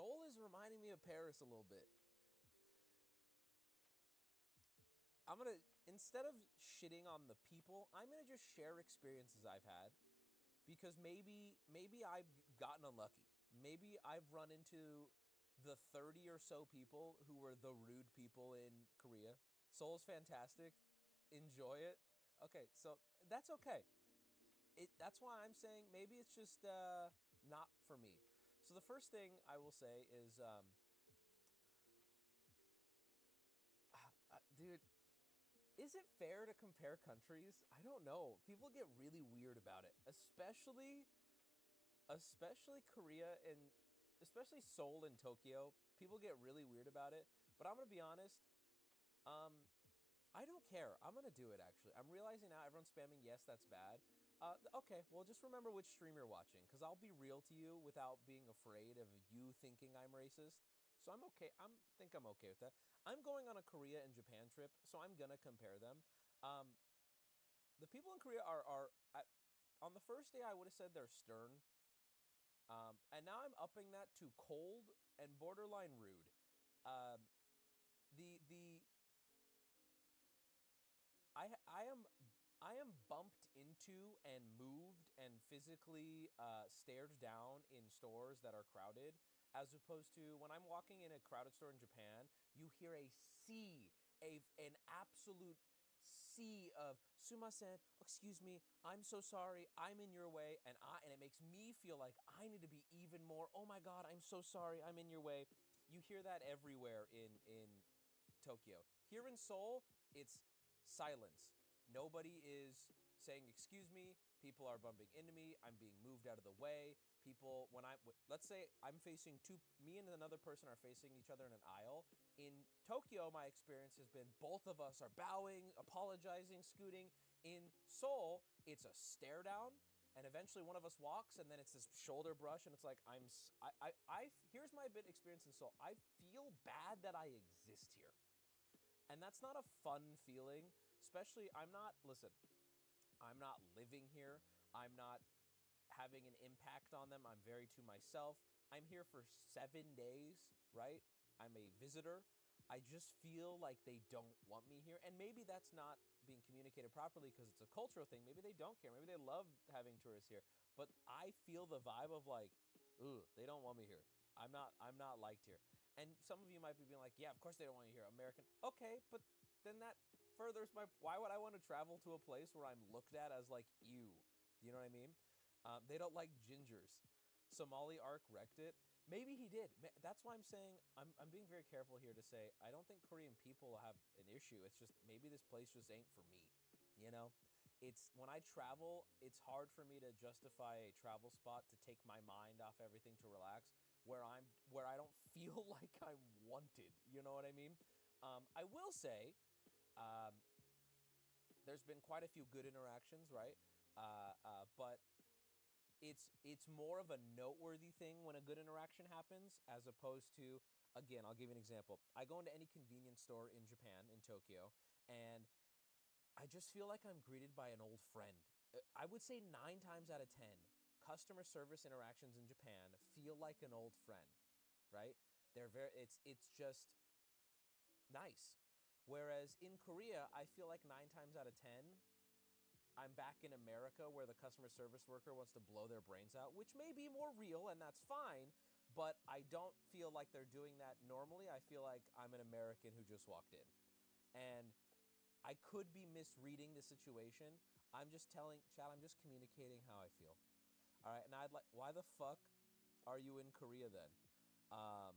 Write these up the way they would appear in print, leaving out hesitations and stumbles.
Seoul is reminding me of Paris a little bit. I'm gonna, instead of shitting on the people, I'm gonna just share experiences I've had, because maybe I've gotten unlucky. Maybe I've run into the 30 or so people who were the rude people in Korea. Seoul's fantastic. Enjoy it. Okay, so that's okay. That's why I'm saying maybe it's just not for me. So the first thing I will say is, dude, is it fair to compare countries? I don't know. People get really weird about it, especially Korea and especially Seoul and Tokyo. People get really weird about it. But I'm gonna be honest. Um, I don't care. I'm gonna do it. Actually, I'm realizing now everyone's spamming. Yes, that's bad. Okay, well, just remember which stream you're watching, because I'll be real to you without being afraid of you thinking I'm racist. So I'm okay. Think I'm okay with that. I'm going on a Korea and Japan trip, so I'm gonna compare them. Um, the people in Korea are on the first day I would have said they're stern, and now I'm upping that to cold and borderline rude. Um, the I am bumped into and moved and physically stared down in stores that are crowded, as opposed to when I'm walking in a crowded store in Japan. You hear a sea, an absolute sea of "sumasen," excuse me, I'm so sorry, I'm in your way, and it makes me feel like I need to be even more. Oh my God, I'm so sorry, I'm in your way. You hear that everywhere in Tokyo. Here in Seoul, it's silence. Nobody is saying excuse me. People are bumping into me. I'm being moved out of the way. People, let's say I'm facing me and another person are facing each other in an aisle. In Tokyo, my experience has been both of us are bowing, apologizing, scooting. In Seoul, it's a stare down, and eventually one of us walks, and then it's this shoulder brush, and it's like here's my bit experience in Seoul. I feel bad that I exist here. And that's not a fun feeling, especially I'm not living here. I'm not having an impact on them. I'm very to myself. I'm here for 7 days, right? I'm a visitor. I just feel like they don't want me here. And maybe that's not being communicated properly because it's a cultural thing. Maybe they don't care. Maybe they love having tourists here. But I feel the vibe of like, ooh, they don't want me here. I'm not liked here. And some of you might be being like, yeah, of course they don't want you here. American. Okay, but then that furthers why would I want to travel to a place where I'm looked at as like, ew? You know what I mean? They don't like gingers. Somali Arc wrecked it. Maybe he did. That's why I'm saying I'm being very careful here to say I don't think Korean people have an issue. It's just maybe this place just ain't for me. You know, it's when I travel, it's hard for me to justify a travel spot to take my mind off everything to relax where I don't feel like I'm wanted. You know what I mean? I will say, um, there's been quite a few good interactions, right? But it's more of a noteworthy thing when a good interaction happens, as opposed to, again, I'll give you an example. I go into any convenience store in Japan, in Tokyo, and I just feel like I'm greeted by an old friend. I would say 9 times out of 10, customer service interactions in Japan feel like an old friend, right? It's just nice. Whereas in Korea, I feel like 9 times out of 10, I'm back in America where the customer service worker wants to blow their brains out, which may be more real, and that's fine, but I don't feel like they're doing that normally. I feel like I'm an American who just walked in. And I could be misreading the situation. I'm just telling, Chad, I'm just communicating how I feel. All right, and why the fuck are you in Korea then? Um,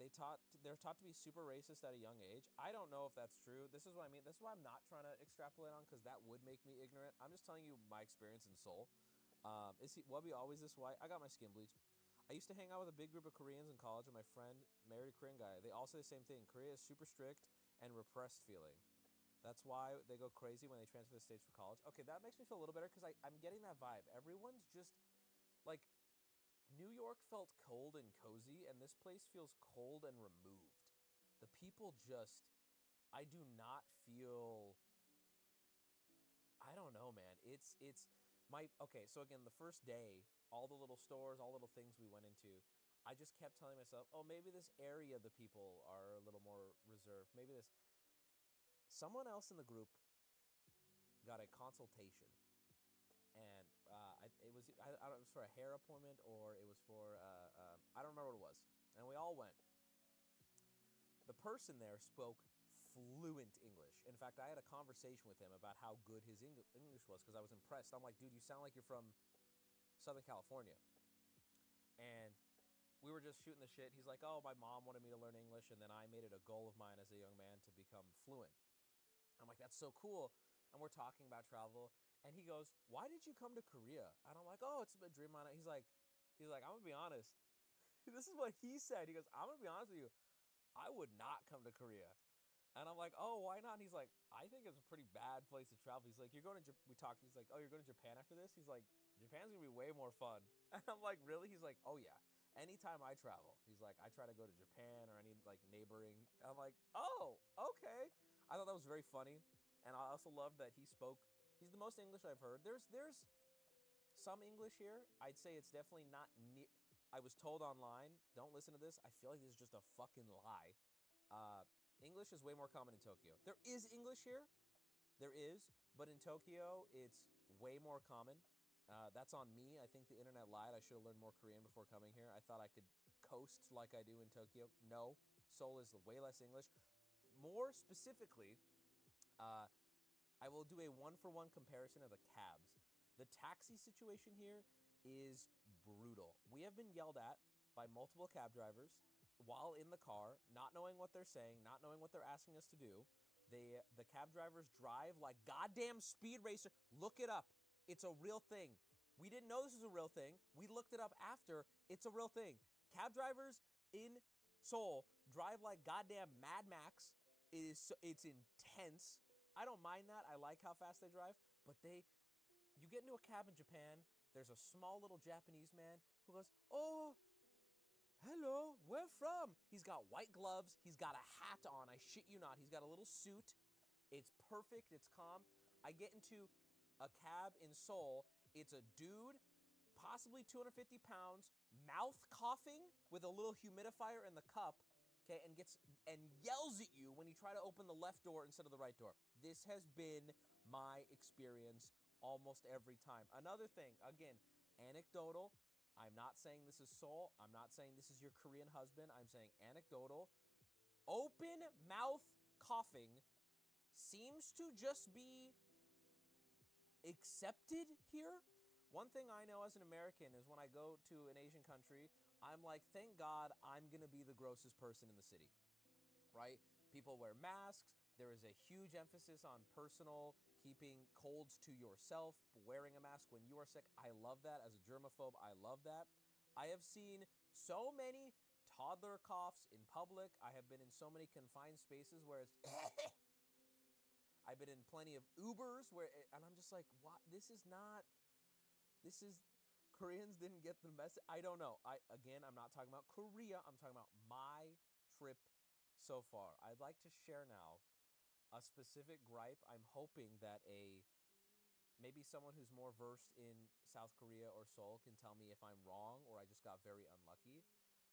they're taught to be super racist at a young age. I don't know if that's true. This is what I mean. This is why I'm not trying to extrapolate on, because that would make me ignorant. I'm just telling you my experience in Seoul. Is Wubby always this white? I got my skin bleached. I used to hang out with a big group of Koreans in college, and my friend married a Korean guy. They all say the same thing. Korea is super strict and repressed feeling. That's why they go crazy when they transfer to the States for college. Okay, that makes me feel a little better, because I'm getting that vibe. Everyone's just, like, New York felt cold and cozy, and this place feels cold and removed. The people just, I do not feel, I don't know, man. Okay, so again, the first day, all the little stores, all little things we went into, I just kept telling myself, oh, maybe this area the people are a little more reserved. Maybe this. Someone else in the group got a consultation, and I don't, it was for a hair appointment, or it was for I don't remember what it was. And we all went. The person there spoke fluent English. In fact, I had a conversation with him about how good his English was because I was impressed. I'm like, dude, you sound like you're from Southern California. And we were just shooting the shit. He's like, oh, my mom wanted me to learn English, and then I made it a goal of mine as a young man to become fluent. I'm like, that's so cool. And we're talking about travel, and he goes, why did you come to Korea? And I'm like, oh, it's a dream on it. He's like, I'm gonna be honest. This is what he said. He goes, I'm gonna be honest with you. I would not come to Korea. And I'm like, oh, why not? And he's like, I think it's a pretty bad place to travel. He's like, you're going to, we talked, he's like, oh, you're going to Japan after this? He's like, Japan's going to be way more fun. And I'm like, really? He's like, oh, yeah. Anytime I travel, he's like, I try to go to Japan or any like neighboring. And I'm like, oh, okay. I thought that was very funny. And I also love that he's the most English I've heard. There's some English here. I'd say it's definitely not near. I was told online, don't listen to this. I feel like this is just a fucking lie. English is way more common in Tokyo. There is English here. There is. But in Tokyo, it's way more common. That's on me. I think the internet lied. I should have learned more Korean before coming here. I thought I could coast like I do in Tokyo. No. Seoul is way less English. More specifically, I will do a one-for-one comparison of the cabs. The taxi situation here is brutal. We have been yelled at by multiple cab drivers while in the car, not knowing what they're saying, not knowing what they're asking us to do. The cab drivers drive like goddamn speed racer. Look it up. It's a real thing. We didn't know this was a real thing. We looked it up after. It's a real thing. Cab drivers in Seoul drive like goddamn Mad Max. It's intense. I don't mind that. I like how fast they drive, but you get into a cab in Japan, there's a small little Japanese man who goes, oh, hello, where from? He's got white gloves. He's got a hat on. I shit you not. He's got a little suit. It's perfect. It's calm. I get into a cab in Seoul. It's a dude, possibly 250 pounds, mouth coughing with a little humidifier in the cup, okay, and yells at you when you try to open the left door instead of the right door. This has been my experience almost every time. Another thing, again, anecdotal. I'm not saying this is Seoul. I'm not saying this is your Korean husband. I'm saying anecdotal. Open mouth coughing seems to just be accepted here. One thing I know as an American is when I go to an Asian country, I'm like, thank God I'm going to be the grossest person in the city, right? People wear masks. There is a huge emphasis on personal, keeping colds to yourself, wearing a mask when you are sick. I love that. As a germaphobe, I love that. I have seen so many toddler coughs in public. I have been in so many confined spaces where it's I've been in plenty of Ubers and I'm just like, what? This is Koreans didn't get the message. I don't know. I'm not talking about Korea. I'm talking about my trip so far. I'd like to share now a specific gripe. I'm hoping that maybe someone who's more versed in South Korea or Seoul can tell me if I'm wrong or I just got very unlucky.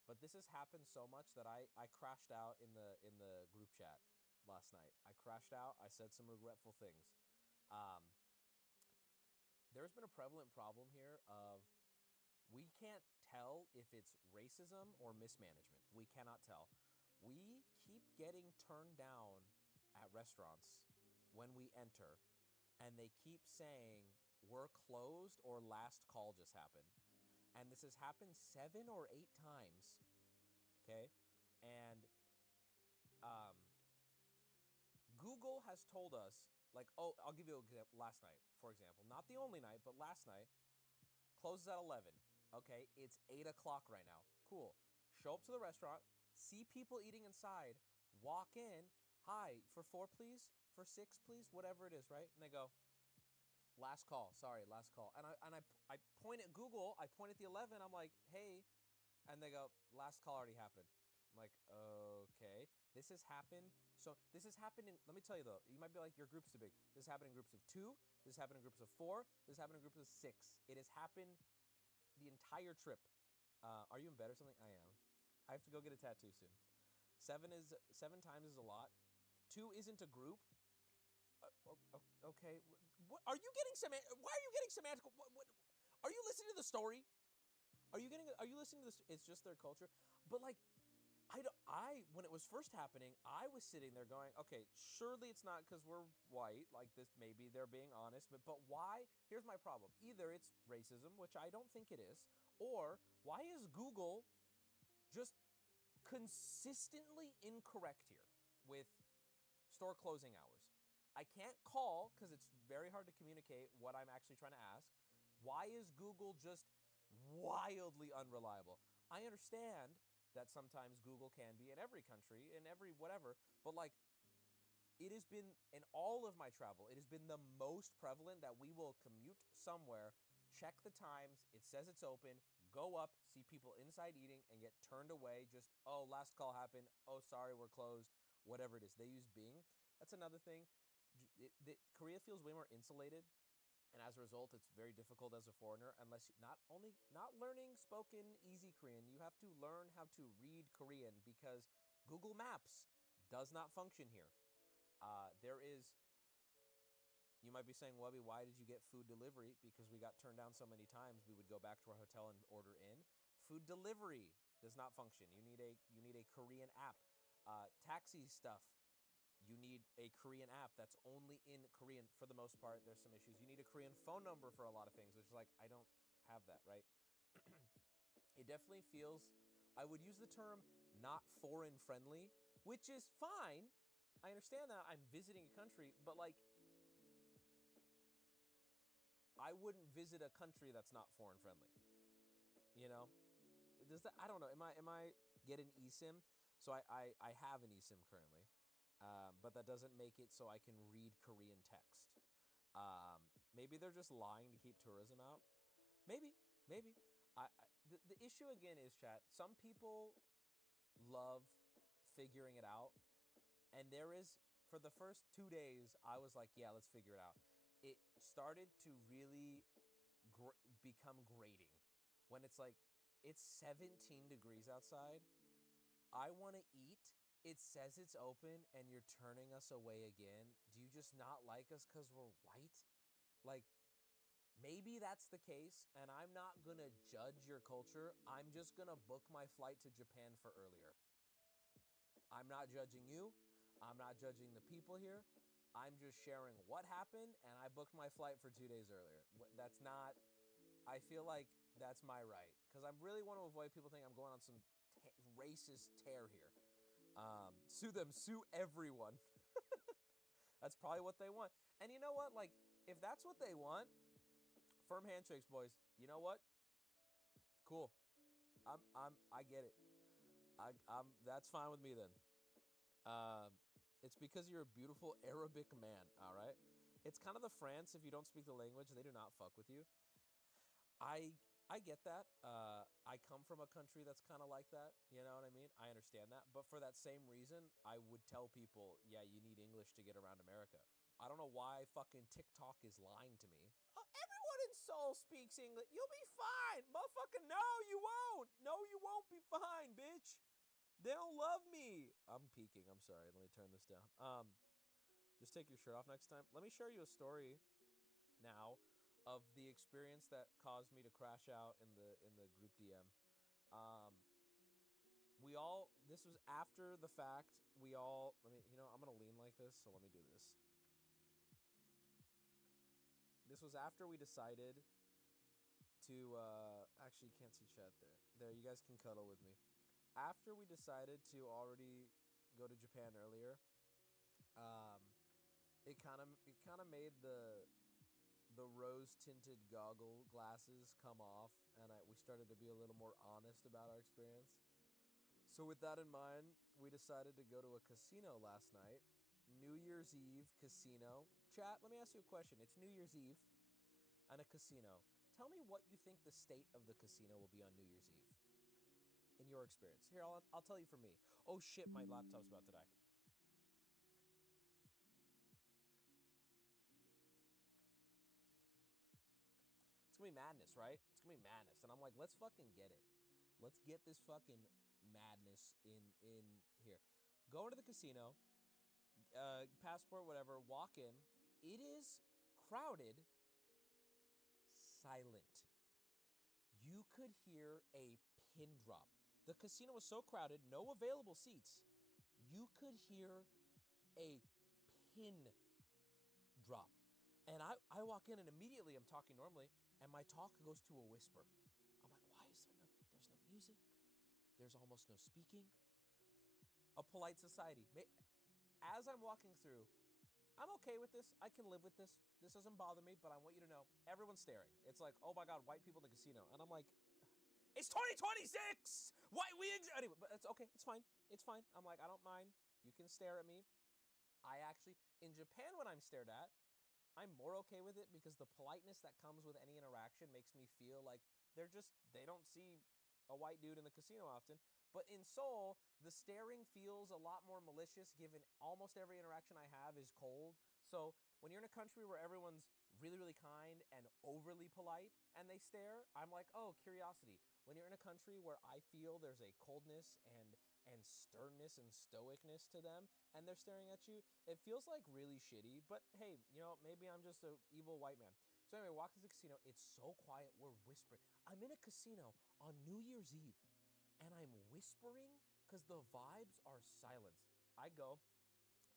But this has happened so much that I crashed out in the group chat last night. I crashed out. I said some regretful things. There's been a prevalent problem here of we can't tell if it's racism or mismanagement. We cannot tell. We keep getting turned down at restaurants when we enter, and they keep saying we're closed or last call just happened. And this has happened 7 or 8 times, okay? And Google has told us, like, oh, I'll give you an example. Last night, for example, not the only night, but last night, closes at 11, okay? It's 8 o'clock right now. Cool. Show up to the restaurant, see people eating inside, walk in, hi, for 4 please, for 6 please, whatever it is, right? And they go, last call, sorry, last call. And I point at Google, I point at the 11, I'm like, hey, and they go, last call already happened. I'm like, okay. This has happened. So this has happened let me tell you though, you might be like, your group's too big. This has happened in groups of 2, this has happened in groups of 4, this has happened in groups of 6. It has happened the entire trip. Are you in bed or something? I am. I have to go get a tattoo soon. 7 times is a lot. 2 isn't a group. Okay. What are you getting Why are you getting semantic? What? Are you listening to the story? Are you listening to this? It's just their culture. But like, when it was first happening, I was sitting there going, okay, surely it's not because we're white, like this, maybe they're being honest, but why? Here's my problem. Either it's racism, which I don't think it is, or why is Google just consistently incorrect here with store closing hours? I can't call because it's very hard to communicate what I'm actually trying to ask. Why is Google just wildly unreliable? I understand that sometimes Google can be in every country, in every whatever, but like, it has been in all of my travel, it has been the most prevalent that we will commute somewhere, check the times, it says it's open, go up, see people inside eating, and get turned away. Just, oh, last call happened. Oh, sorry, we're closed. Whatever it is. They use Bing. That's another thing. Korea feels way more insulated. And as a result, it's very difficult as a foreigner unless not learning spoken easy Korean, you have to learn how to read Korean because Google Maps does not function here. There is, you might be saying, Wubby, why did you get food delivery? Because we got turned down so many times, we would go back to our hotel and order in. Food delivery does not function. You need a Korean app. Taxi stuff, you need a Korean app that's only in Korean for the most part. There's some issues. You need a Korean phone number for a lot of things, which is like, I don't have that, right? It definitely feels, I would use the term not foreign friendly, which is fine. I understand that I'm visiting a country, but like, I wouldn't visit a country that's not foreign friendly. You know? Does that, I don't know. Am I getting eSIM? So I have an eSIM currently. But that doesn't make it so I can read Korean text. Maybe they're just lying to keep tourism out. Maybe. The issue again is, chat, some people love figuring it out. And there is, for the first 2 days, I was like, yeah, let's figure it out. It started to really become grating when it's like, it's 17 degrees outside. I want to eat. It says it's open and you're turning us away again. Do you just not like us because we're white? Like, maybe that's the case, and I'm not going to judge your culture. I'm just going to book my flight to Japan for earlier. I'm not judging you. I'm not judging the people here. I'm just sharing what happened, and I booked my flight for 2 days earlier. That's not, I feel like that's my right, because I really want to avoid people thinking I'm going on some racist tear here. Sue them, sue everyone. That's probably what they want. And you know what? Like, if that's what they want, firm handshakes, boys. You know what? Cool. I get it. That's fine with me then. It's because you're a beautiful Arabic man, all right? It's kind of the France, if you don't speak the language, they do not fuck with you. I get that. I come from a country that's kind of like that. You know what I mean? I understand that. But for that same reason, I would tell people, yeah, you need English to get around America. I don't know why fucking TikTok is lying to me. Oh, everyone in Seoul speaks English. You'll be fine. Motherfucker, no, you won't. No, you won't be fine, bitch. They don't love me. I'm peeking. I'm sorry. Let me turn this down. Just take your shirt off next time. Let me share you a story now of the experience that caused me to crash out in the group DM. This was after the fact. I'm gonna lean like this, so let me do this. This was after we decided to, actually, you can't see chat there. There, you guys can cuddle with me. After we decided to already go to Japan earlier, it kind of made the rose tinted goggle glasses come off, and we started to be a little more honest about our experience. So with that in mind, we decided to go to a casino last night. New Year's Eve casino. Chat, let me ask you a question. It's New Year's Eve and a casino. Tell me what you think the state of the casino will be on New Year's Eve in your experience. Here, I'll tell you for me. Oh shit, my laptop's about to die. It's gonna be madness, right? It's gonna be madness. And I'm like, let's fucking get it. Let's get this fucking madness in here. Go into the casino, passport, whatever, walk in. It is crowded, silent. You could hear a pin drop. The casino was so crowded, no available seats. You could hear a pin drop. And I walk in and immediately I'm talking normally and my talk goes to a whisper. I'm like, why is there's no music? There's almost no speaking. A polite society. As I'm walking through, I'm okay with this. I can live with this. This doesn't bother me, but I want you to know, everyone's staring. It's like, oh my God, white people in the casino. And I'm like, it's 2026! Anyway, but it's okay. It's fine. It's fine. I'm like, I don't mind. You can stare at me. I actually, in Japan, when I'm stared at, I'm more okay with it because the politeness that comes with any interaction makes me feel like they don't see a white dude in the casino often. But in Seoul, the staring feels a lot more malicious given almost every interaction I have is cold. So when you're in a country where everyone's really, really kind and overly polite and they stare, I'm like, oh, curiosity. When you're in a country where I feel there's a coldness and sternness and stoicness to them and they're staring at you, it feels like really shitty. But hey, maybe I'm just an evil white man. So anyway, walk into the casino. It's so quiet. We're whispering. I'm in a casino on New Year's Eve and I'm whispering because the vibes are silence. I go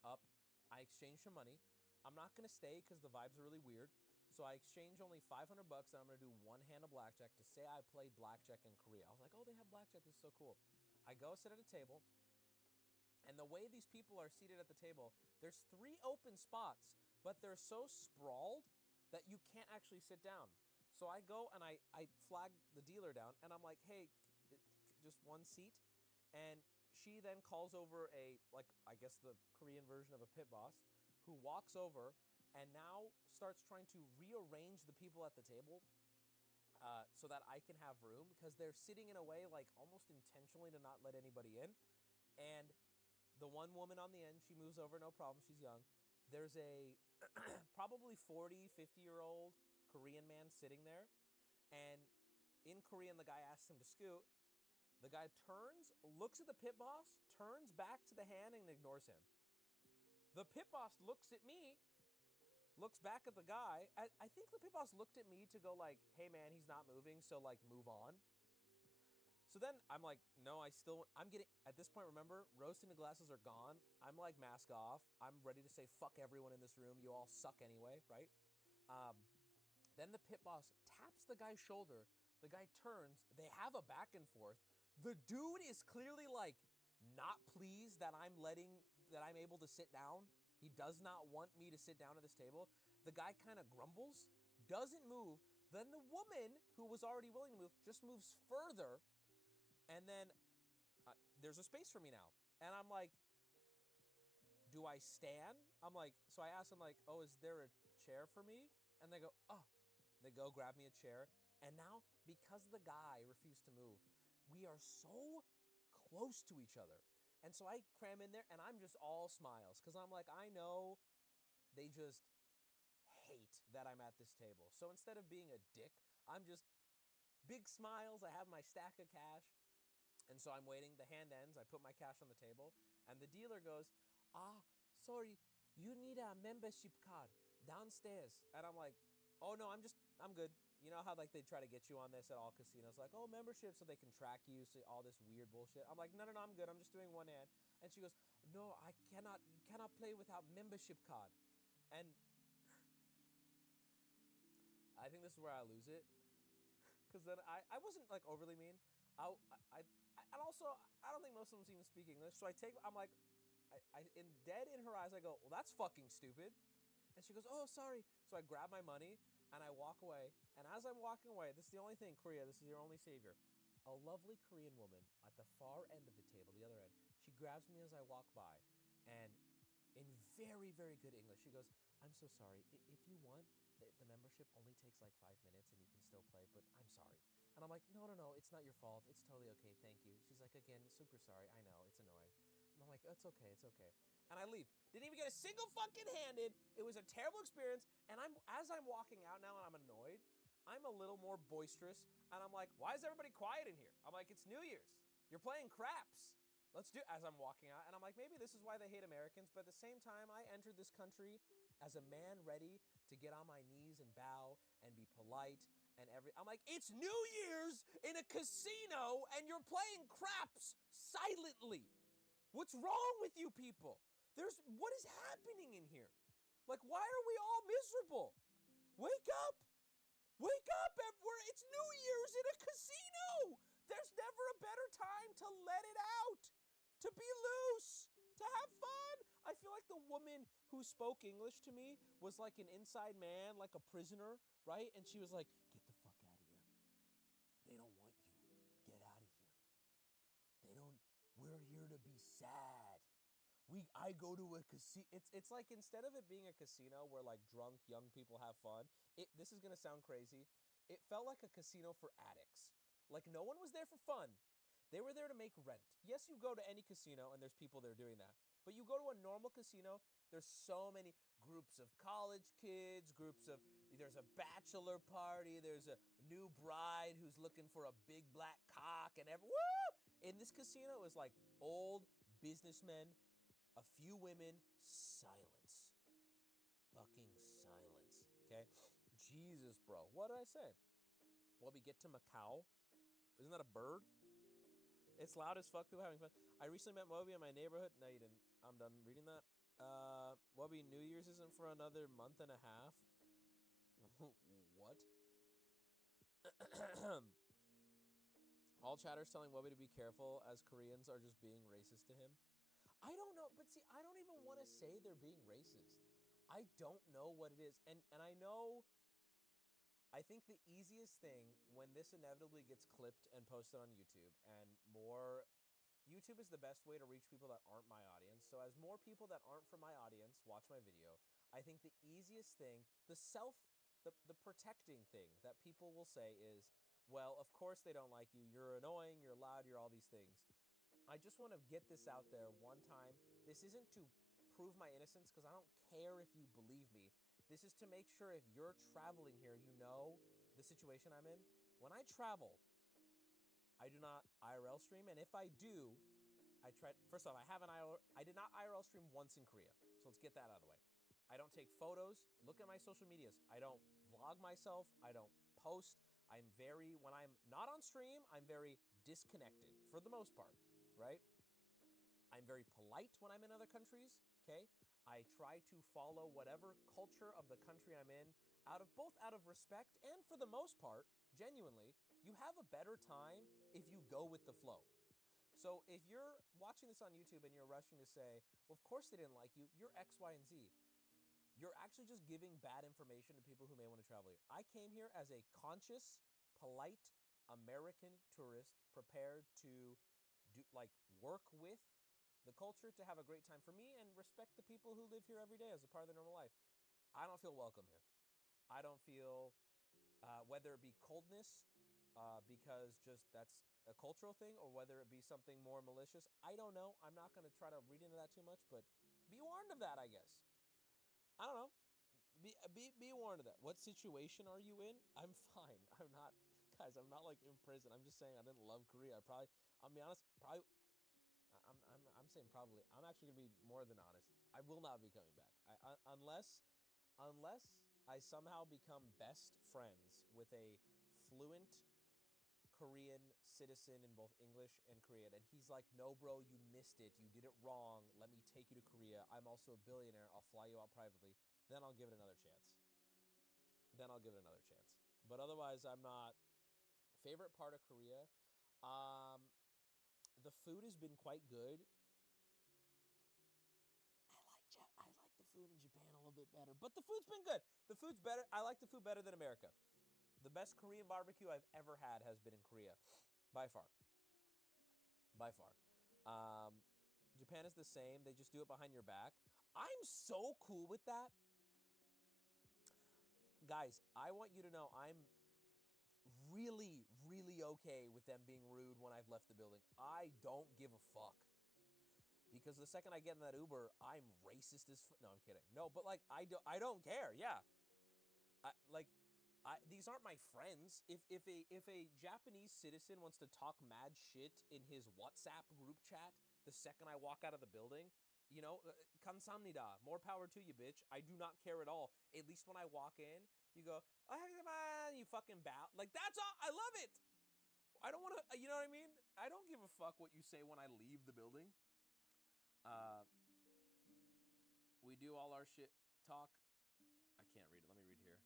up, I exchange some money. I'm not going to stay because the vibes are really weird. So I exchange only $500 and I'm going to do one hand of blackjack to say I played blackjack in Korea. I was like, oh, they have blackjack. This is so cool. I go sit at a table. And the way these people are seated at the table, there's 3 open spots, but they're so sprawled that you can't actually sit down. So I go and I flag the dealer down and I'm like, hey, just one seat. And she then calls over I guess the Korean version of a pit boss who walks over and now starts trying to rearrange the people at the table so that I can have room because they're sitting in a way like almost intentionally to not let anybody in. And the one woman on the end, she moves over, no problem, she's young. There's a probably 40, 50-year-old Korean man sitting there. And in Korean, the guy asks him to scoot. The guy turns, looks at the pit boss, turns back to the hand and ignores him. The pit boss looks at me, looks back at the guy. I think the pit boss looked at me to go like, hey man, he's not moving, so like move on. So then I'm like, no, I'm getting, at this point, remember, rose tinted glasses are gone. I'm like mask off. I'm ready to say, fuck everyone in this room. You all suck anyway, right? Then the pit boss taps the guy's shoulder. The guy turns. They have a back and forth. The dude is clearly like not pleased that I'm able to sit down. He does not want me to sit down at this table. The guy kind of grumbles, doesn't move. Then the woman who was already willing to move just moves further. And then there's a space for me now. And I'm like, do I stand? So I asked them like, oh, is there a chair for me? And they go, oh. They go grab me a chair. And now, because the guy refused to move, we are so close to each other. And so I cram in there and I'm just all smiles. Because I'm like, I know they just hate that I'm at this table. So instead of being a dick, I'm just big smiles. I have my stack of cash. And so I'm waiting. The hand ends. I put my cash on the table. And the dealer goes, sorry, you need a membership card downstairs. And I'm like, oh, no, I'm good. You know how like they try to get you on this at all casinos? Like, oh, membership so they can track you, so all this weird bullshit. I'm like, no, I'm good. I'm just doing one hand. And she goes, no, you cannot play without membership card. And I think this is where I lose it. Because then I wasn't like overly mean. And also, I don't think most of them even speak English. So I'm like, dead in her eyes, I go, well, that's fucking stupid. And she goes, oh, sorry. So I grab my money and I walk away. And as I'm walking away, this is the only thing, Korea, this is your only savior. A lovely Korean woman at the far end of the table, the other end, she grabs me as I walk by. And in very, very good English, she goes, I'm so sorry. If you want, the membership only takes like 5 minutes and you can still play, but I'm sorry. And I'm like, no, it's not your fault. It's totally okay. Thank you. She's like, again, super sorry. I know, it's annoying. And I'm like, it's okay. And I leave. Didn't even get a single fucking hand in. It was a terrible experience. And as I'm walking out now and I'm annoyed, I'm a little more boisterous, and I'm like, why is everybody quiet in here? I'm like, it's New Year's. You're playing craps. Let's do, as I'm walking out, and I'm like, maybe this is why they hate Americans, but at the same time, I entered this country as a man ready to get on my knees and bow and be polite and I'm like, it's New Year's in a casino and you're playing craps silently. What's wrong with you people? What is happening in here? Like, why are we all miserable? Wake up! Wake up, it's New Year's in a casino! There's never a better time to let it out, to be loose, to have fun. I feel like the woman who spoke English to me was like an inside man, like a prisoner, right? And she was like, get the fuck out of here. They don't want you. Get out of here. We're here to be sad. I go to a casino. It's like, instead of it being a casino where like drunk young people have fun, this is gonna sound crazy. It felt like a casino for addicts. Like, no one was there for fun. They were there to make rent. Yes, you go to any casino and there's people there doing that. But you go to a normal casino, there's so many groups of college kids, there's a bachelor party, there's a new bride who's looking for a big black cock and woo! In this casino, it was like old businessmen, a few women, silence. Fucking silence, okay? Jesus, bro. What did I say? Well, we get to Macau. Isn't that a bird? It's loud as fuck, people having fun. I recently met Moby in my neighborhood. No, you didn't. I'm done reading that. Moby, New Year's isn't for another month and a half. What? All chatters telling Wubby to be careful as Koreans are just being racist to him. I don't know, but see, I don't even want to say they're being racist. I don't know what it is. And I know, I think the easiest thing when this inevitably gets clipped and posted on YouTube and more, YouTube is the best way to reach people that aren't my audience. So as more people that aren't from my audience watch my video, I think the easiest thing, the protecting thing that people will say is, well, of course they don't like you. You're annoying, you're loud, you're all these things. I just want to get this out there one time. This isn't to prove my innocence because I don't care if you believe me. This is to make sure if you're traveling here, you know the situation I'm in. When I travel, I do not IRL stream, and if I do, first off, I did not IRL stream once in Korea, so let's get that out of the way. I don't take photos, look at my social medias. I don't vlog myself, I don't post. When I'm not on stream, I'm very disconnected for the most part, right? I'm very polite when I'm in other countries, okay? I try to follow whatever culture of the country I'm in out of respect, and for the most part, genuinely, you have a better time if you go with the flow. So if you're watching this on YouTube and you're rushing to say, well, of course they didn't like you, you're X, Y, and Z, you're actually just giving bad information to people who may want to travel here. I came here as a conscious, polite American tourist prepared to work with the culture to have a great time for me and respect the people who live here every day as a part of their normal life. I don't feel welcome here. I don't feel, whether it be coldness, because just that's a cultural thing, or whether it be something more malicious, I don't know. I'm not going to try to read into that too much, but be warned of that, I guess. I don't know. Be warned of that. What situation are you in? I'm fine. I'm not, guys, I'm not like in prison. I'm just saying I didn't love Korea. I'll be honest, I'm saying probably. I'm actually gonna be more than honest. I will not be coming back. Unless I somehow become best friends with a fluent Korean citizen in both English and Korean, and he's like, no, bro, you missed it. You did it wrong. Let me take you to Korea. I'm also a billionaire. I'll fly you out privately. Then I'll give it another chance. But otherwise, I'm not. Favorite part of Korea? The food has been quite good. I like the food in Japan a little bit better, but the food's been good. The food's better. I like the food better than America. The best Korean barbecue I've ever had has been in Korea, by far. Japan is the same. They just do it behind your back. I'm so cool with that. Guys, I want you to know I'm really, really okay with them being rude when I've left the building. I don't give a fuck. Because the second I get in that Uber, I'm racist as no, I'm kidding. No, but like I don't care. Yeah. These aren't my friends. If a Japanese citizen wants to talk mad shit in his WhatsApp group chat the second I walk out of the building, kansamnida, more power to you, bitch. I do not care at all. At least when I walk in, you go, oh, you fucking bow. Like, that's all. I love it. I don't want to, you know what I mean? I don't give a fuck what you say when I leave the building. Uh, we do all our shit talk. I can't read it. Let me read here.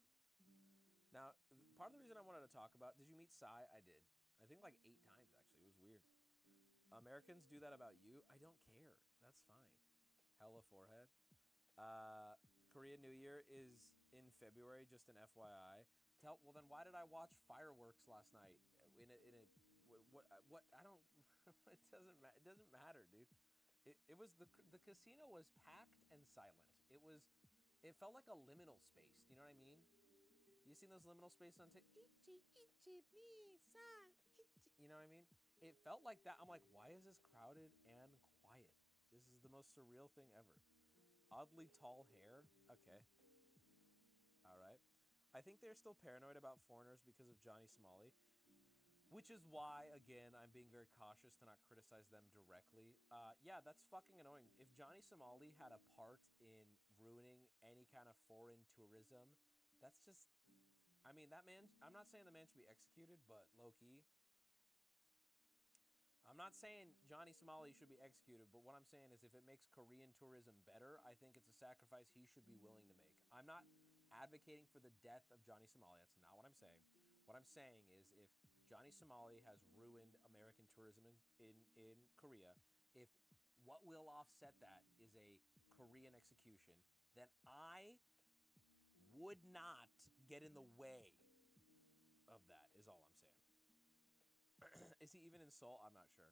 Now, part of the reason I wanted to talk about, did you meet Psy? I did. I think like 8 times, actually. It was weird. Americans do that about you? I don't care. That's fine. Hella forehead. Korean New Year is in February, just an FYI. Well, then why did I watch fireworks last night? What I don't, it doesn't matter, dude. It was, the casino was packed and silent. It felt like a liminal space. Do you know what I mean? You seen those liminal spaces on Ichi, ichi, ni, san, ichi. You know what I mean? It felt like that. I'm like, why is this crowded and quiet? This is the most surreal thing ever. Oddly tall hair. Okay. All right. I think they're still paranoid about foreigners because of Johnny Smalley, which is why, again, I'm being very cautious to not criticize them directly. Yeah, that's fucking annoying. If Johnny Somali had a part in ruining any kind of foreign tourism, that's just, I mean, that man, I'm not saying the man should be executed, but low-key, I'm not saying Johnny Somali should be executed, but what I'm saying is if it makes Korean tourism better, I think it's a sacrifice he should be willing to make. I'm not advocating for the death of Johnny Somali. That's not what I'm saying. What I'm saying is if Johnny Somali has ruined American tourism in Korea, if what will offset that is a Korean execution, then I would not get in the way of that, is all I'm saying. Is he even in Seoul? I'm not sure.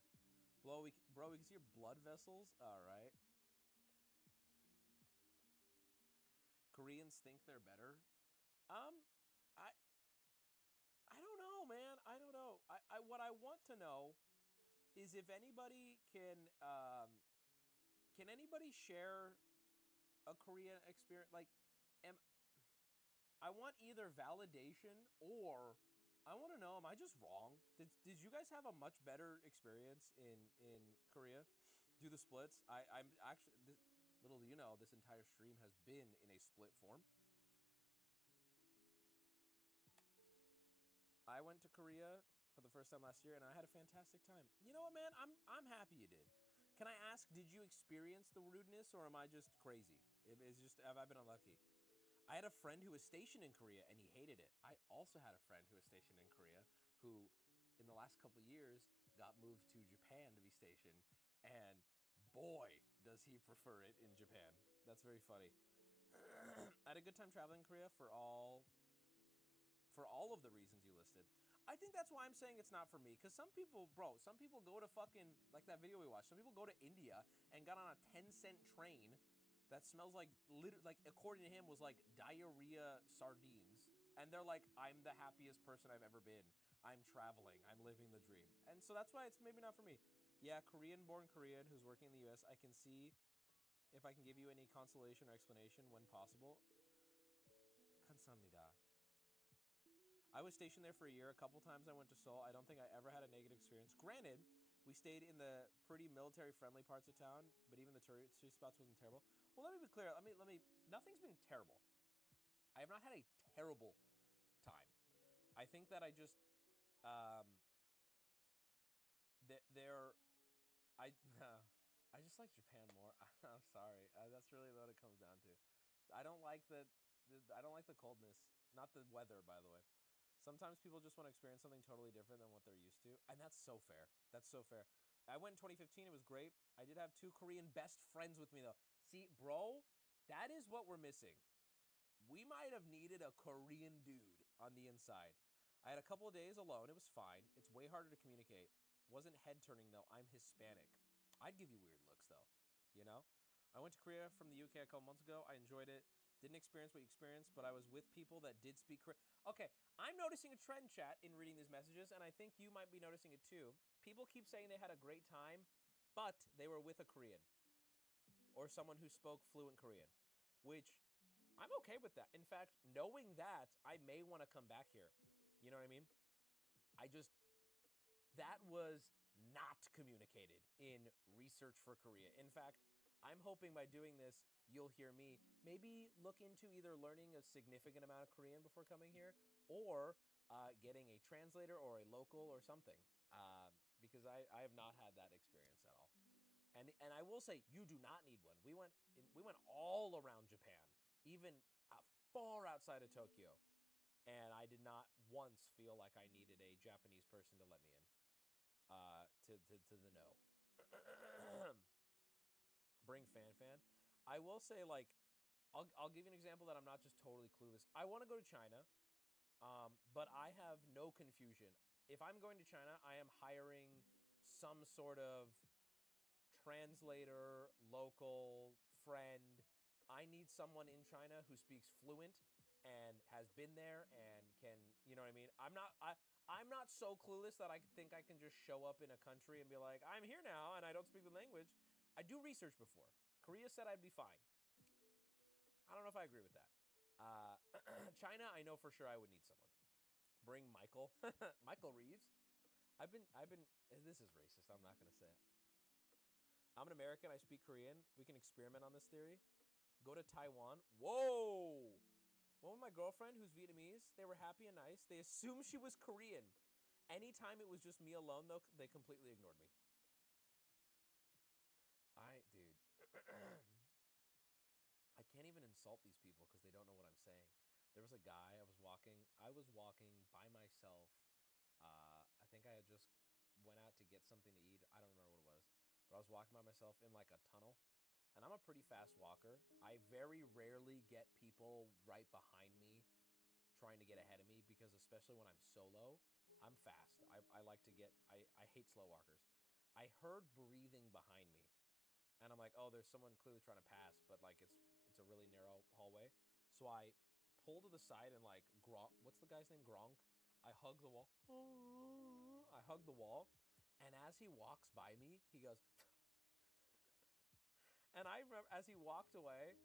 Bro, we can see your blood vessels. All right. Koreans think they're better. I I don't know, man. I don't know. I what I want to know is if anybody can anybody share a Korean experience? Like, am I want either validation or I want to know, am I just wrong? Did you guys have a much better experience in Korea? Do the splits? I'm actually, little do you know, this entire stream has been in a split form. I went to Korea for the first time last year and I had a fantastic time. You know what, man? I'm happy you did. Can I ask, did you experience the rudeness or am I just crazy? It's just, have I been unlucky? I had a friend who was stationed in Korea and he hated it. I also had a friend who was stationed in Korea who, in the last couple of years, got moved to Japan to be stationed. And boy, does he prefer it in Japan. That's very funny. I had a good time traveling in Korea for all of the reasons you listed. I think that's why I'm saying it's not for me. Because some people, bro, some people go to fucking, like that video we watched, some people go to India and got on a 10-cent train that smells like, like, according to him, was like diarrhea sardines. And they're like, I'm the happiest person I've ever been. I'm traveling. I'm living the dream. And so that's why it's maybe not for me. Yeah, Korean-born Korean who's working in the U.S., I can see if I can give you any consolation or explanation when possible. Kansamnida. I was stationed there for a year. A couple times I went to Seoul. I don't think I ever had a negative experience. Granted, we stayed in the pretty military-friendly parts of town, but even the tourist spots wasn't terrible. Well, let me be clear. Let me. Nothing's been terrible. I have not had a terrible time. I think that I just, there, I, I just like Japan more. I'm sorry. That's really what it comes down to. I don't like I don't like the coldness. Not the weather, by the way. Sometimes people just want to experience something totally different than what they're used to. And that's so fair. That's so fair. I went in 2015. It was great. I did have 2 Korean best friends with me, though. See, bro, that is what we're missing. We might have needed a Korean dude on the inside. I had a couple of days alone. It was fine. It's way harder to communicate. Wasn't head-turning, though. I'm Hispanic. I'd give you weird looks, though. You know? I went to Korea from the UK a couple months ago. I enjoyed it. Didn't experience what you experienced, but I was with people that did speak Korean. Okay, I'm noticing a trend, chat, in reading these messages, and I think you might be noticing it too. People keep saying they had a great time, but they were with a Korean or someone who spoke fluent Korean, which I'm okay with that. In fact, knowing that, I may want to come back here. You know what I mean? I just that was not communicated in research for Korea. In fact, I'm hoping by doing this, you'll hear me maybe look into either learning a significant amount of Korean before coming here or getting a translator or a local or something. Because I have not had that experience at all. And I will say, you do not need one. We went all around Japan, even far outside of Tokyo, and I did not once feel like I needed a Japanese person to let me in. To the no. Bring fan. I will say, like, I'll give you an example that I'm not just totally clueless. I want to go to China, but I have no confusion. If I'm going to China, I am hiring some sort of translator, local friend. I need someone in China who speaks fluent and has been there and can, you know what I mean? I'm not so clueless that I think I can just show up in a country and be like, I'm here now and I don't speak the language. I do research before. Korea said I'd be fine. I don't know if I agree with that. China, I know for sure I would need someone. Bring Michael, Michael Reeves. I've been. This is racist. I'm not gonna say it. I'm an American. I speak Korean. We can experiment on this theory. Go to Taiwan. Whoa! One with my girlfriend, who's Vietnamese, they were happy and nice. They assumed she was Korean. Anytime it was just me alone, though, they completely ignored me. Dude, I can't even insult these people because they don't know what I'm saying. There was a guy I was walking by myself. I think I had just went out to get something to eat. I don't remember what it was, but I was walking by myself in like a tunnel, and I'm a pretty fast walker. I very rarely get people right behind me trying to get ahead of me because especially when I'm solo, I'm fast. I like to get I hate slow walkers. I heard breathing behind me and I'm like, oh, there's someone clearly trying to pass, but like it's a really narrow hallway. So I pull to the side and like what's the guy's name? Gronk. I hug the wall. I hug the wall, and as he walks by me, he goes, and I remember as he walked away,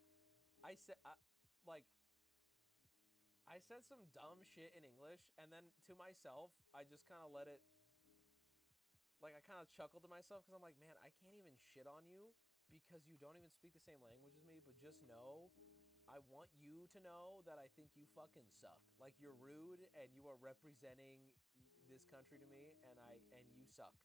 I said, like, I said some dumb shit in English, and then to myself, I just kind of let it, like, I kind of chuckled to myself because I'm like, man, I can't even shit on you because you don't even speak the same language as me, but just know, I want you to know that I think you fucking suck. Like, you're rude, and you are representing this country to me, and you suck.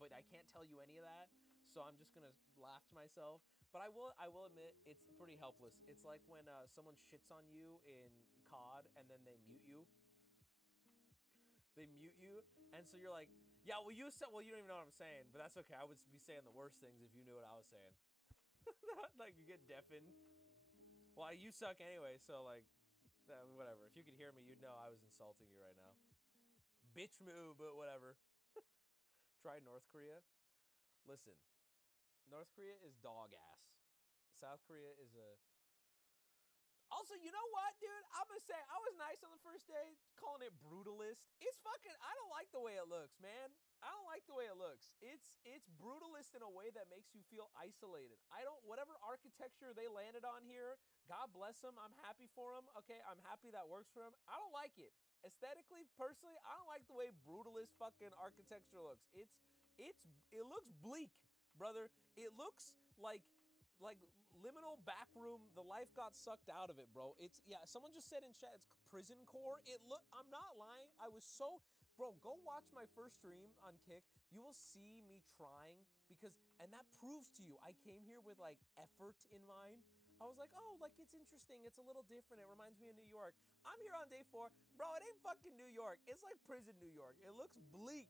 But I can't tell you any of that, so I'm just gonna laugh to myself. But I will admit it's pretty helpless. It's like when someone shits on you in COD and then they mute you. They mute you, and so you're like, yeah, well you said, well you don't even know what I'm saying, but that's okay. I would be saying the worst things if you knew what I was saying. Like you get deafened. Well, you suck anyway, so like, whatever. If you could hear me, you'd know I was insulting you right now. Bitch move, but whatever. Try North Korea. Listen, North Korea is dog ass. South Korea is a. Also, you know what, dude? I'm gonna say I was nice on the first day, calling it brutalist. It's fucking. I don't like the way it looks, man. I don't like the way it looks. It's brutalist in a way that makes you feel isolated. I don't. Whatever architecture they landed on here, God bless them. I'm happy for them. Okay, I'm happy that works for them. I don't like it aesthetically, personally. I don't like the way brutalist fucking architecture looks. It looks bleak, brother. It looks like liminal back room. The life got sucked out of it, bro. It's, yeah, someone just said in chat it's prison core. I'm not lying. I was so, bro, go watch my first stream on Kick. You will see me trying because, and that proves to you I came here with like effort in mind. I was like, oh, like it's interesting. It's a little different. It reminds me of New York. I'm here on day 4. Bro, it ain't fucking New York. It's like prison New York. It looks bleak.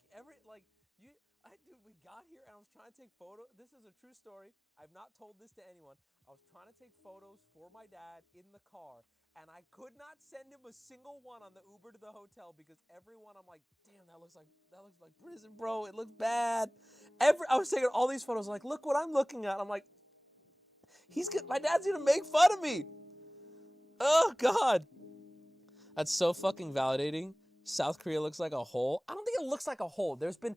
Dude, we got here and I was trying to take photos. This is a true story. I've not told this to anyone. I was trying to take photos for my dad in the car, and I could not send him a single one on the Uber to the hotel because everyone, I'm like, damn, that looks like prison, bro. It looks bad. I was taking all these photos, like, look what I'm looking at. I'm like, my dad's gonna make fun of me. Oh God, that's so fucking validating. South Korea looks like a hole. I don't think it looks like a hole. There's been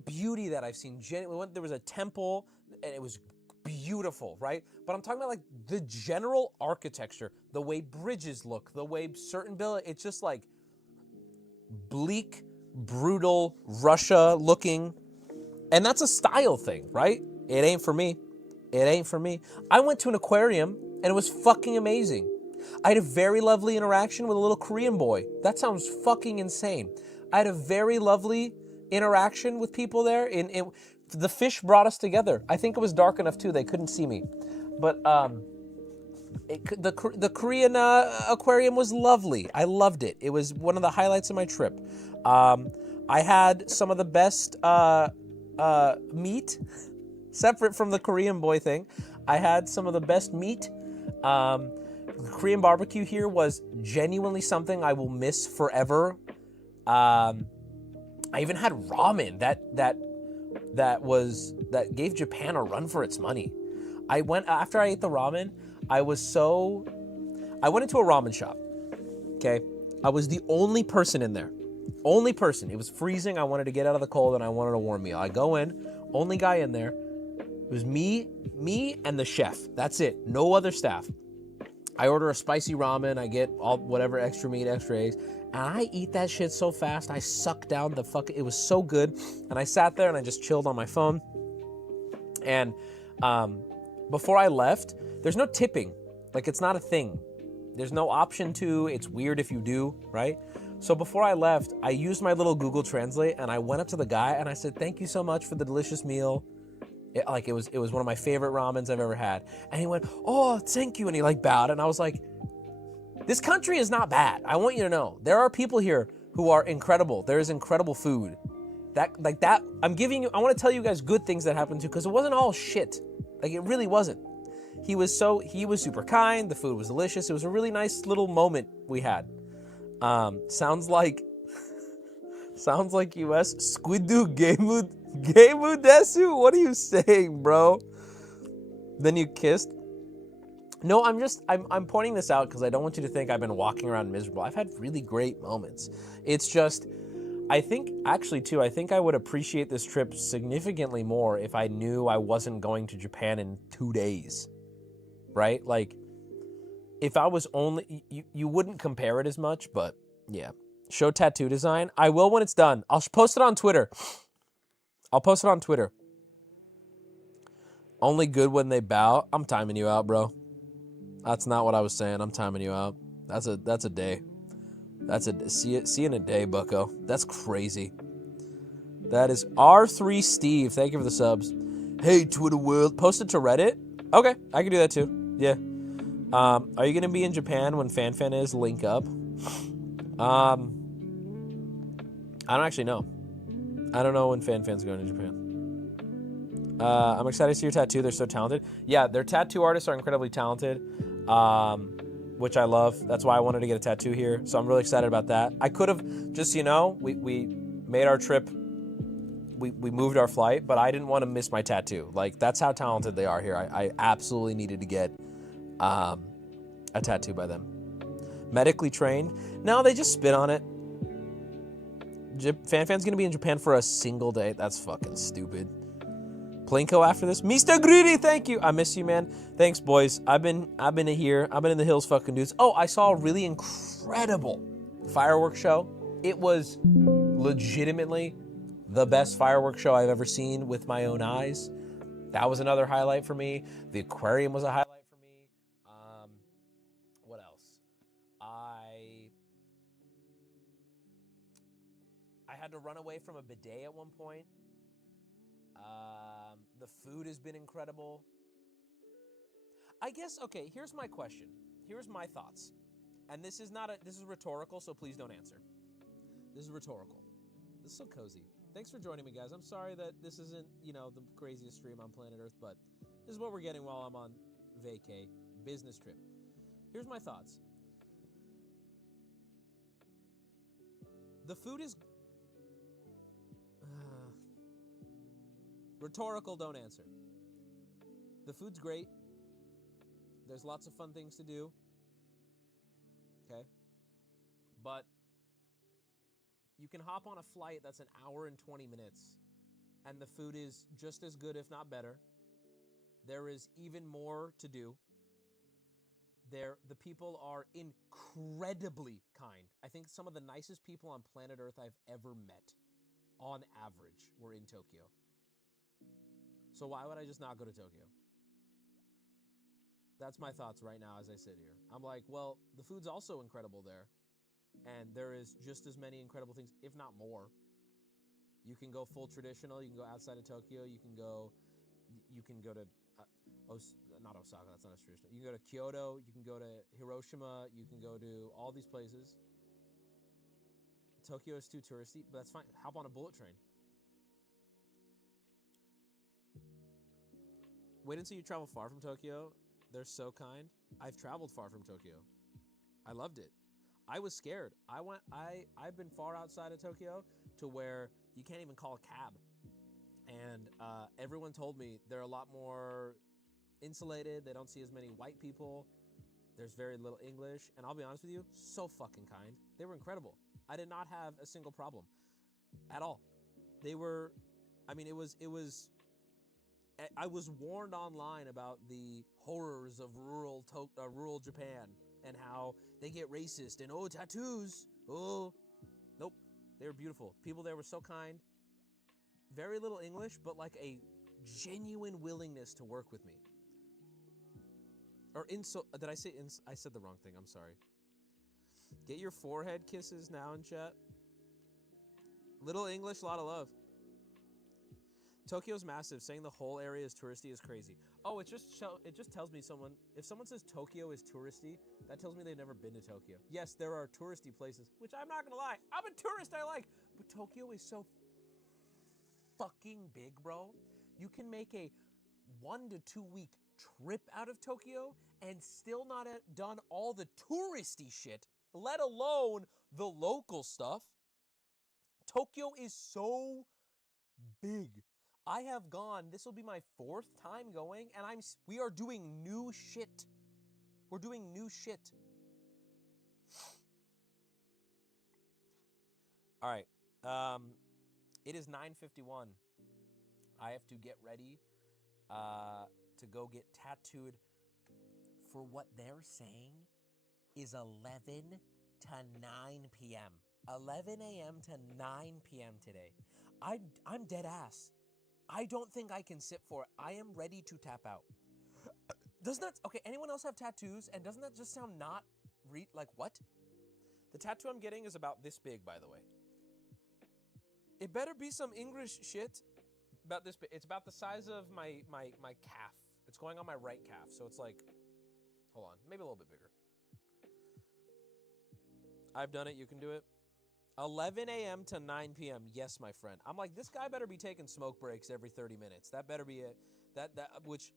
beauty that I've seen. There was a temple, and it was beautiful, right? But I'm talking about like the general architecture, the way bridges look, the way certain buildings, it's just like bleak, brutal, Russia looking. And that's a style thing, right? It ain't for me. It ain't for me. I went to an aquarium and it was fucking amazing. I had a very lovely interaction with a little Korean boy. That sounds fucking insane. I had a very lovely interaction with people there. The fish brought us together. I think it was dark enough too, they couldn't see me. But the Korean aquarium was lovely. I loved it. It was one of the highlights of my trip. I had some of the best meat, separate from the Korean boy thing. I had some of the best meat. The Korean barbecue here was genuinely something I will miss forever. I even had ramen that gave Japan a run for its money. After I ate the ramen, I went into a ramen shop. Okay, I was the only person in there. Only person. It was freezing. I wanted to get out of the cold and I wanted a warm meal. I go in, only guy in there. It was me and the chef. That's it. No other staff. I order a spicy ramen. I get whatever extra meat, extra eggs, and I eat that shit so fast. I suck down it was so good. And I sat there and I just chilled on my phone. And before I left, there's no tipping. Like, it's not a thing. There's no option to. It's weird if you do, right? So before I left, I used my little Google Translate and I went up to the guy and I said, "Thank you so much for the delicious meal." It was one of my favorite ramens I've ever had. And he went, "Oh, thank you." And he like bowed. And I was like, this country is not bad. I want you to know. There are people here who are incredible. There is incredible food. I want to tell you guys good things that happened too, because it wasn't all shit. Like, it really wasn't. He was super kind. The food was delicious. It was a really nice little moment we had. Sounds like US Squidu Gameu Desu. What are you saying, bro? Then you kissed? No, I'm pointing this out because I don't want you to think I've been walking around miserable. I've had really great moments. It's just, I think I would appreciate this trip significantly more if I knew I wasn't going to Japan in 2 days, right? Like, if I was only, you wouldn't compare it as much, but yeah. Show tattoo design. I will when it's done. I'll post it on Twitter. Only good when they bow. I'm timing you out, bro. That's not what I was saying. I'm timing you out. That's a day. See you in a day, bucko. That's crazy. That is R3 Steve. Thank you for the subs. Hey, Twitter world. Post it to Reddit? Okay, I can do that too. Yeah. Are you gonna be in Japan when FanFan is? Link up. I don't actually know. I don't know when FanFan's going to Japan. I'm excited to see your tattoo. They're so talented. Yeah, their tattoo artists are incredibly talented, which I love. That's why I wanted to get a tattoo here. So I'm really excited about that. I could have, just so you know, we made our trip. We moved our flight, but I didn't want to miss my tattoo. Like, that's how talented they are here. I absolutely needed to get a tattoo by them. Medically trained. No, they just spit on it. FanFan's gonna be in Japan for a single day. That's fucking stupid. Plinko after this. Mr. Greedy, thank you. I miss you, man. Thanks, boys. I've been here. I've been in the hills, fucking dudes. Oh, I saw a really incredible fireworks show. It was legitimately the best fireworks show I've ever seen with my own eyes. That was another highlight for me. The aquarium was a highlight for me. What else? I had to run away from a bidet at one point. The food has been incredible. I guess, okay, here's my question. Here's my thoughts. And this is rhetorical, so please don't answer. This is rhetorical. This is so cozy. Thanks for joining me, guys. I'm sorry that this isn't, the craziest stream on planet Earth, but this is what we're getting while I'm on vacay, business trip. Here's my thoughts. The food is... Rhetorical, don't answer. The food's great. There's lots of fun things to do. Okay? But you can hop on a flight that's an hour and 20 minutes, and the food is just as good, if not better. There is even more to do. The people are incredibly kind. I think some of the nicest people on planet Earth I've ever met, on average, were in Tokyo. So why would I just not go to Tokyo? That's my thoughts right now as I sit here. I'm like, well, the food's also incredible there. And there is just as many incredible things, if not more. You can go full traditional. You can go outside of Tokyo. You can go to not Osaka. That's not as traditional. You can go to Kyoto. You can go to Hiroshima. You can go to all these places. Tokyo is too touristy, but that's fine. Hop on a bullet train. Wait until you travel far from Tokyo. They're so kind. I've traveled far from Tokyo. I loved it. I was scared. I've been far outside of Tokyo to where you can't even call a cab. And everyone told me they're a lot more insulated. They don't see as many white people. There's very little English. And I'll be honest with you, so fucking kind. They were incredible. I did not have a single problem at all. They were, I mean, it was, I was warned online about the horrors of rural Japan and how they get racist and, oh, tattoos. Oh, nope. They were beautiful. People there were so kind. Very little English, but like a genuine willingness to work with me. Or did I say I said the wrong thing. I'm sorry. Get your forehead kisses now in chat. Little English, lot of love. Tokyo's massive. Saying the whole area is touristy is crazy. Oh, it just tells me if someone says Tokyo is touristy, that tells me they've never been to Tokyo. Yes, there are touristy places, which I'm not gonna lie, I'm a tourist, I like, but Tokyo is so fucking big, bro. You can make a 1 to 2 week trip out of Tokyo and still not done all the touristy shit, let alone the local stuff. Tokyo is so big. I have gone, this will be my 4th time going, and we are doing new shit. We're doing new shit. All right. It is 9:51. I have to get ready to go get tattooed for what they're saying is 11 to 9 p.m. 11 a.m. to 9 p.m. today. I'm dead ass. I don't think I can sit for it. I am ready to tap out. Doesn't that, okay, anyone else have tattoos? And doesn't that just sound not, like what? The tattoo I'm getting is about this big, by the way. It better be some English shit. About this big. It's about the size of my calf. It's going on my right calf. So it's like, hold on, maybe a little bit bigger. I've done it. You can do it. 11 a.m. to 9 p.m. Yes, my friend. I'm like, this guy better be taking smoke breaks every 30 minutes. That better be it. Which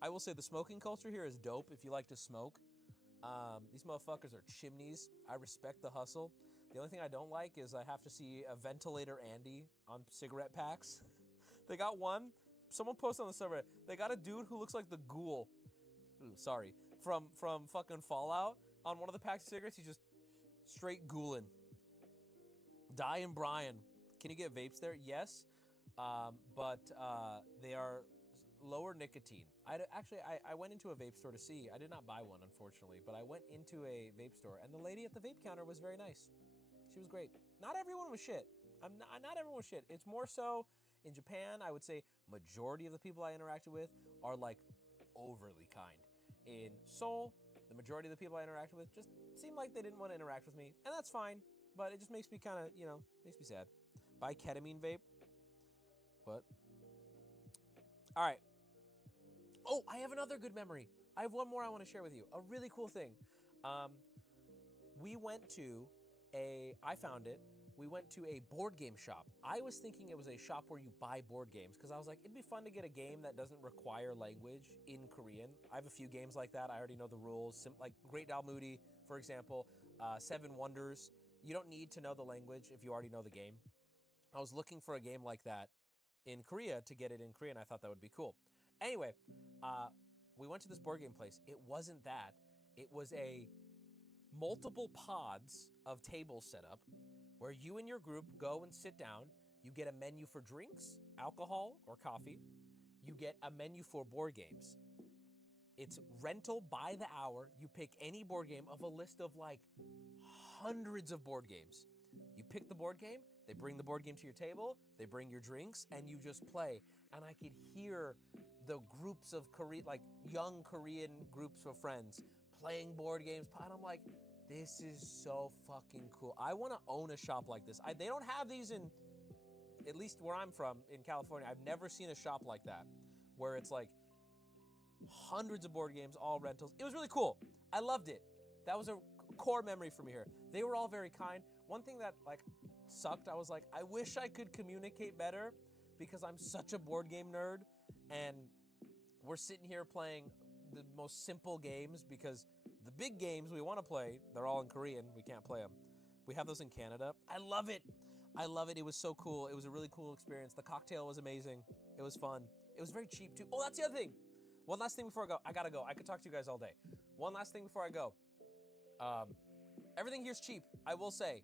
I will say the smoking culture here is dope if you like to smoke. These motherfuckers are chimneys. I respect the hustle. The only thing I don't like is I have to see a Ventilator Andy on cigarette packs. They got one. Someone posted on the server. They got a dude who looks like the ghoul. Ooh, sorry. From fucking Fallout. On one of the packs of cigarettes, he's just straight ghouling. Dying Brian. Can you get vapes there? Yes. But they are lower nicotine. I went into a vape store to see. I did not buy one, unfortunately, but I went into a vape store, and the lady at the vape counter was very nice. She was great. Not everyone was shit. Not everyone was shit. It's more so in Japan. I would say majority of the people I interacted with are like overly kind. In Seoul, the majority of the people I interacted with just seemed like they didn't want to interact with me, and that's fine. But it just makes me kind of, makes me sad. Buy ketamine vape. What? All right. Oh, I have another good memory. I have one more I want to share with you. A really cool thing. We went to I found it. We went to a board game shop. I was thinking it was a shop where you buy board games because I was like, it'd be fun to get a game that doesn't require language in Korean. I have a few games like that. I already know the rules. Like Great Dalmoody, for example, Seven Wonders. You don't need to know the language if you already know the game. I was looking for a game like that in Korea to get it in Korean. I thought that would be cool. Anyway, we went to this board game place. It wasn't that. It was a multiple pods of tables set up where you and your group go and sit down. You get a menu for drinks, alcohol, or coffee. you get a menu for board games. It's rental by the hour. You pick any board game of a list of like hundreds of board games. You pick the board game, they bring the board game to your table, they bring your drinks, and you just play. And I could hear the groups of like young Korean groups of friends playing board games. And I'm like, this is so fucking cool. I want to own a shop like this. They don't have these in, at least where I'm from, in California. I've never seen a shop like that, where it's like hundreds of board games, all rentals. It was really cool. I loved it. That was a core memory for me here. They were all very kind. One thing that like sucked, I was like, I wish I could communicate better because I'm such a board game nerd, and we're sitting here playing the most simple games because the big games we want to play, they're all in Korean. We can't play them. We have those in Canada. I love it. I love it. It was so cool. It was a really cool experience. The cocktail was amazing. It was fun. It was very cheap too. Oh, that's the other thing. One last thing before I go. I gotta go. I could talk to you guys all day. One last thing before I go. Everything here's cheap. I will say,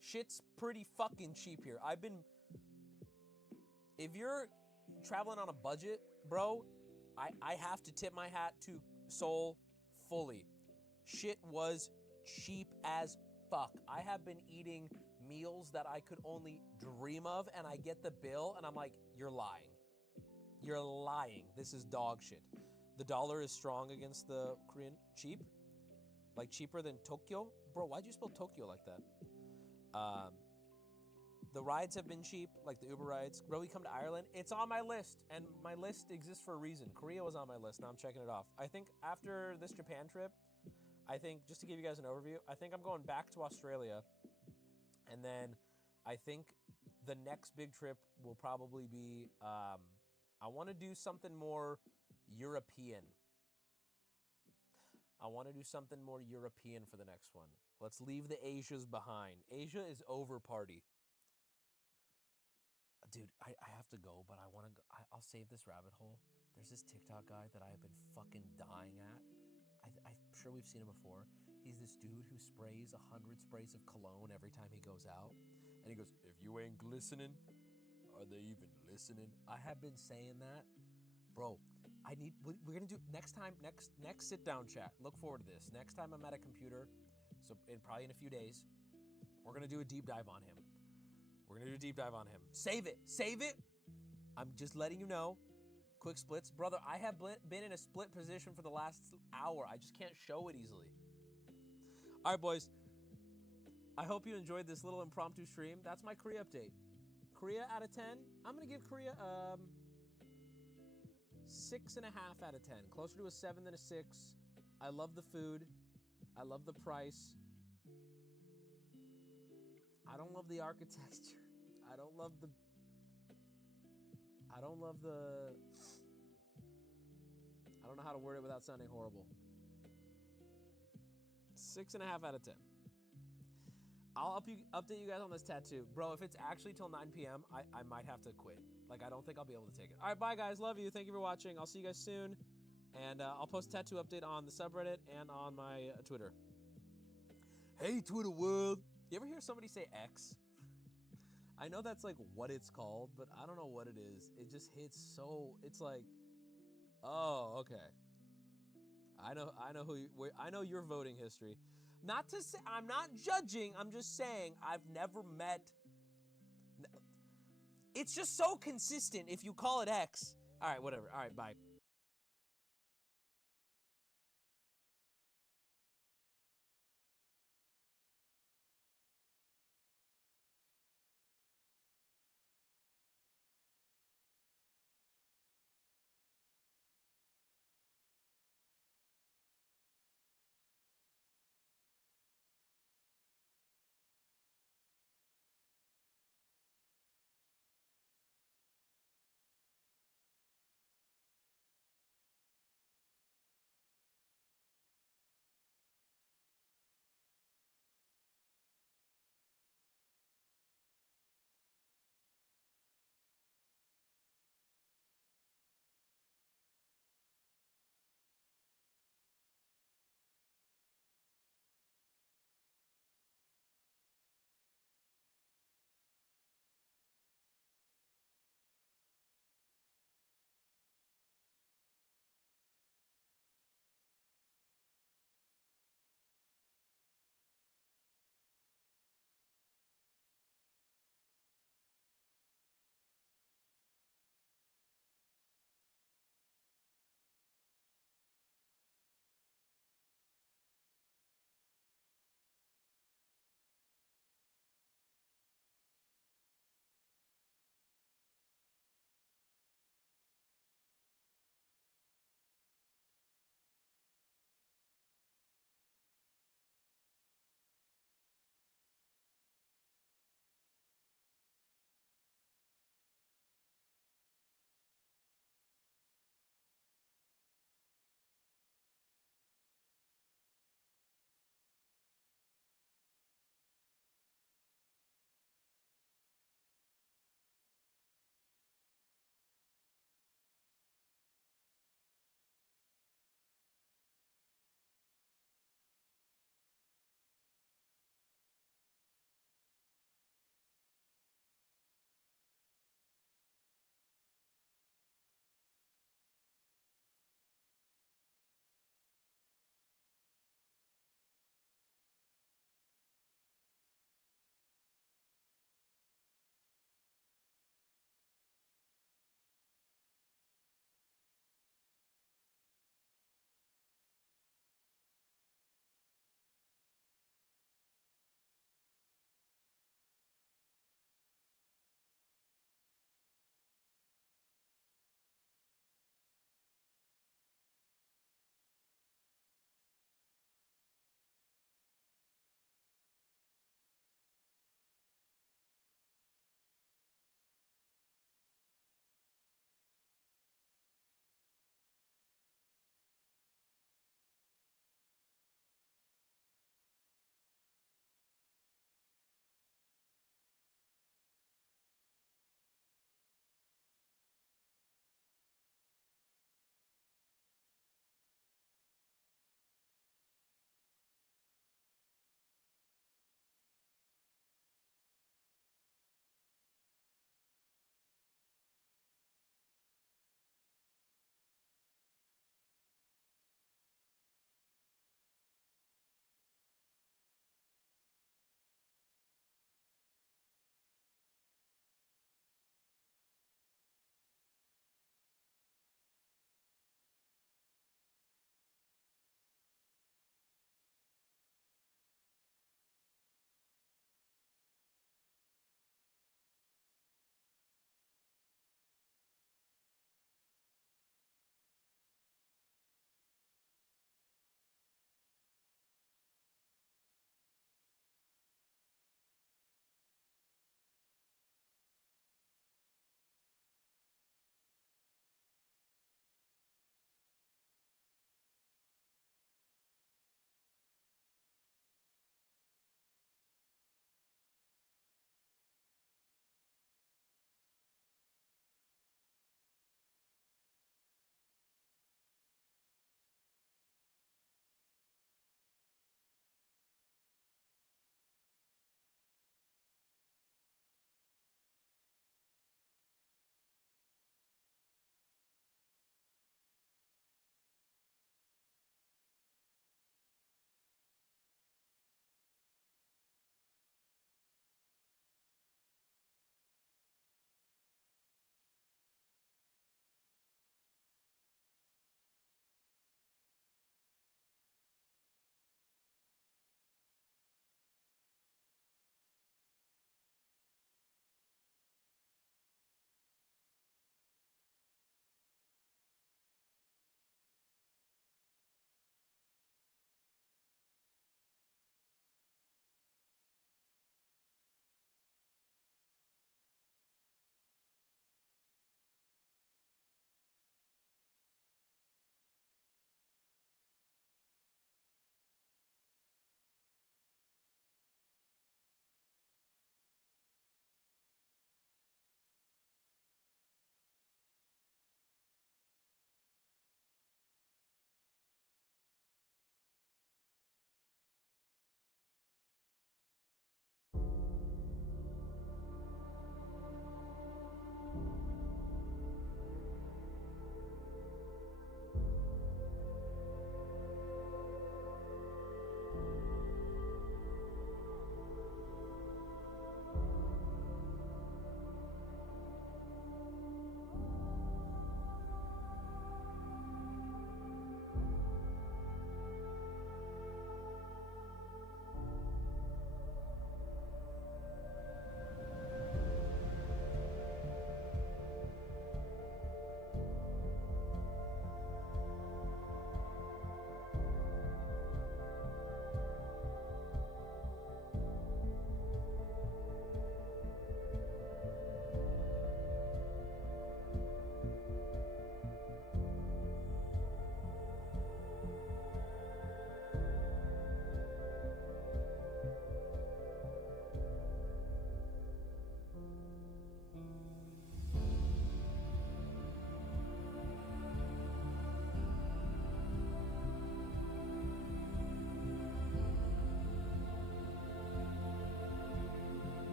shit's pretty fucking cheap here. If you're traveling on a budget, bro, I have to tip my hat to Seoul fully. Shit was cheap as fuck. I have been eating meals that I could only dream of, and I get the bill, and I'm like, you're lying. You're lying. This is dog shit. The dollar is strong against the Korean. Cheap? Like cheaper than Tokyo? Bro, why'd you spell Tokyo like that? The rides have been cheap, like the Uber rides. Bro, we come to Ireland. It's on my list, and my list exists for a reason. Korea was on my list. Now I'm checking it off. I think after this Japan trip, just to give you guys an overview, I think I'm going back to Australia, and then I think the next big trip will probably be, I want to do something more European. I want to do something more European for the next one. Let's leave the Asias behind. Asia is over party. Dude, I have to go, but I want to go. I'll save this rabbit hole. There's this TikTok guy that I have been fucking dying at. I'm sure we've seen him before. He's this dude who sprays 100 sprays of cologne every time he goes out. And he goes, if you ain't glistening, are they even listening? I have been saying that. Bro, we're going to do next time, next sit down chat. Look forward to this. Next time I'm at a computer, so probably in a few days, we're going to do a deep dive on him. Save it. I'm just letting you know. Quick splits. Brother, I have been in a split position for the last hour. I just can't show it easily. All right, boys. I hope you enjoyed this little impromptu stream. That's my Korea update. Korea out of 10. I'm going to give Korea 6.5 out of 10. Closer to a 7 than a 6. I love the food. I love the price. I don't love the architecture. I don't know how to word it without sounding horrible. 6.5 out of 10. I'll update you guys on this tattoo. Bro, if it's actually till 9 p.m., I might have to quit. Like, I don't think I'll be able to take it. All right, bye, guys. Love you. Thank you for watching. I'll see you guys soon. And I'll post a tattoo update on the subreddit and on my Twitter. Hey, Twitter world. You ever hear somebody say X? I know that's like what it's called, but I don't know what it is. It just hits so. It's like, oh, okay. I know your voting history. Not to say I'm not judging. I'm just saying I've never met. It's just so consistent. If you call it X, all right, whatever. All right, bye.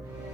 you.